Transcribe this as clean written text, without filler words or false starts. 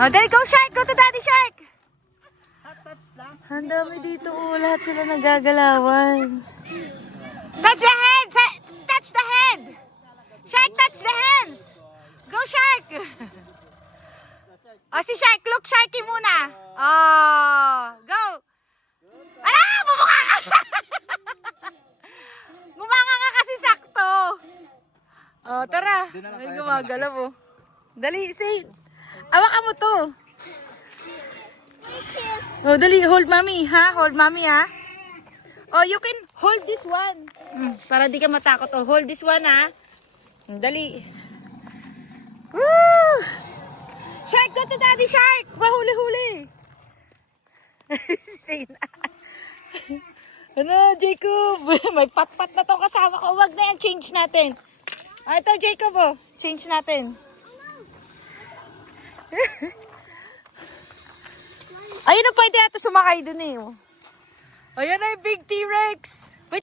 Oh, there, go shark! Go to daddy shark! Hot touch lang. Ang dami dito, oh. Lahat sila nagagalawan. Touch the head! Touch the head! Shark, touch the hands! Go shark! Oh, si shark, look sharky muna. Oh, go! Ala! Bumuka ka! Gumanga ka kasi sakto. Oh, tara. Ay, gumagalaw oh. Dali, say. Awakan mo to. Oh, dali, hold mommy, ha? Hold mommy, ha? Oh, you can hold this one. Para di ka matakot. Oh, hold this one, ha? Dali. Woo! Shark, go to daddy shark! Mahuli-huli! Say na. Ano, Jacob? May pat-pat na to kasama ko. Wag na yan, change natin. Ah, ito, Jacob, oh. Change natin. Ayun na, pwede ata sumakay dun eh. Oh. Ayan na yung big T-Rex.